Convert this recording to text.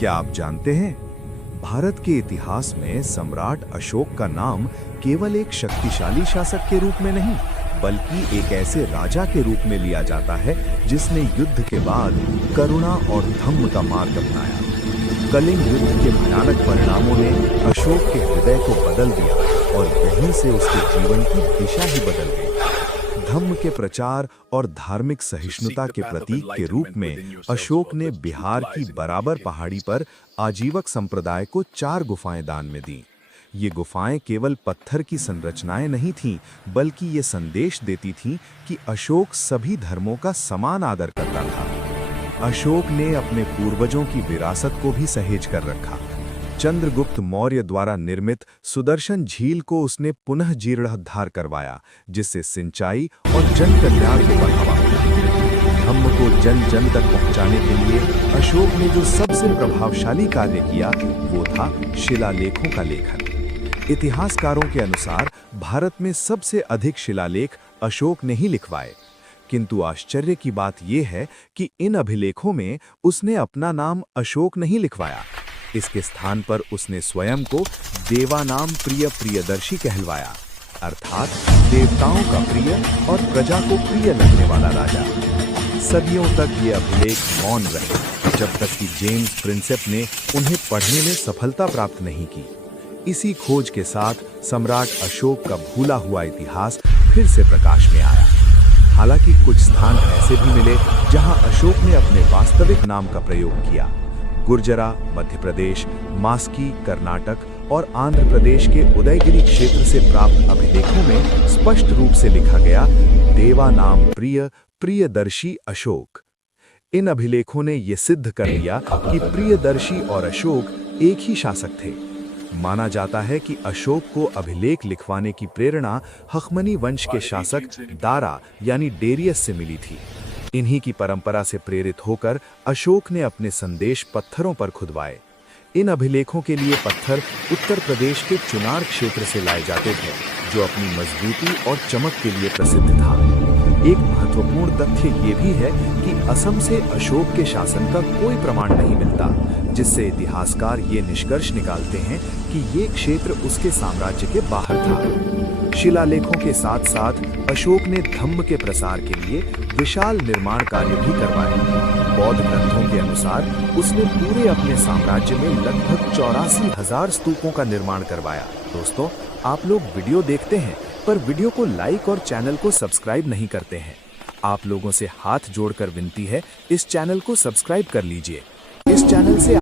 क्या आप जानते हैं, भारत के इतिहास में सम्राट अशोक का नाम केवल एक शक्तिशाली शासक के रूप में नहीं, बल्कि एक ऐसे राजा के रूप में लिया जाता है जिसने युद्ध के बाद करुणा और धम्म का मार्ग अपनाया। कलिंग युद्ध के भयानक परिणामों ने अशोक के हृदय को बदल दिया और यहीं से उसके जीवन की दिशा ही बदल गई। धम्म के प्रचार और धार्मिक सहिष्णुता के प्रतीक के रूप में अशोक ने बिहार की बराबर पहाड़ी पर आजीवक संप्रदाय को 4 गुफाएं दान में दी। ये गुफाएं केवल पत्थर की संरचनाएं नहीं थीं, बल्कि ये संदेश देती थीं कि अशोक सभी धर्मों का समान आदर करता था। अशोक ने अपने पूर्वजों की विरासत को भी सहेज कर रखा। चंद्रगुप्त मौर्य द्वारा निर्मित सुदर्शन झील को उसने पुनः जीर्णोद्धार करवाया, जिससे सिंचाई और जन कल्याण को बढ़ावा मिला। धम्म को जन जन तक पहुंचाने के लिए अशोक ने जो सबसे प्रभावशाली कार्य किया वो था शिलालेखों का लेखन। इतिहासकारों के अनुसार भारत में सबसे अधिक शिलालेख अशोक ने ही लिखवाए, किंतु आश्चर्य की बात यह है कि इन अभिलेखों में उसने अपना नाम अशोक नहीं लिखवाया। इसके स्थान पर उसने स्वयं को देवानाम प्रिय प्रियदर्शी कहलवाया, अर्थात देवताओं का प्रिय और प्रजा को प्रिय लगने वाला राजा। सदियों तक ये अभिलेख मौन रहे, जब तक कि जेम्स प्रिंसेप ने उन्हें पढ़ने में सफलता प्राप्त नहीं की। इसी खोज के साथ सम्राट अशोक का भूला हुआ इतिहास फिर से प्रकाश में आया। हालांकि कुछ स्थान ऐसे भी मिले जहां अशोक ने अपने वास्तविक नाम का प्रयोग किया। गुर्जरा मध्य प्रदेश, मास्की कर्नाटक और आंध्र प्रदेश के उदयगिरी क्षेत्र से प्राप्त अभिलेखों में स्पष्ट रूप से लिखा गया देवानाम प्रिय प्रियदर्शी अशोक। इन अभिलेखों ने यह सिद्ध कर दिया कि प्रियदर्शी और अशोक एक ही शासक थे। माना जाता है कि अशोक को अभिलेख लिखवाने की प्रेरणा हखमनी वंश के शासक दारा यानी डेरियस से मिली थी। इन्हीं की परंपरा से प्रेरित होकर अशोक ने अपने संदेश पत्थरों पर खुदवाए। इन अभिलेखों के लिए पत्थर उत्तर प्रदेश के चुनार क्षेत्र से लाए जाते थे, जो अपनी मजबूती और चमक के लिए प्रसिद्ध था। एक महत्वपूर्ण तथ्य ये भी है कि असम से अशोक के शासन का कोई प्रमाण नहीं मिलता, जिससे इतिहासकार ये निष्कर्ष निकालते हैं कि ये क्षेत्र उसके साम्राज्य के बाहर था। शिलालेखों के साथ साथ अशोक ने धम्म के प्रसार के लिए विशाल निर्माण कार्य भी करवाए। बौद्ध ग्रंथों के अनुसार उसने पूरे अपने साम्राज्य में लगभग 84,000 स्तूपों का निर्माण करवाया। दोस्तों, आप लोग वीडियो देखते हैं पर वीडियो को लाइक और चैनल को सब्सक्राइब नहीं करते हैं। आप लोगों से हाथ जोड़कर विनती है, इस चैनल को सब्सक्राइब कर लीजिए। इस चैनल से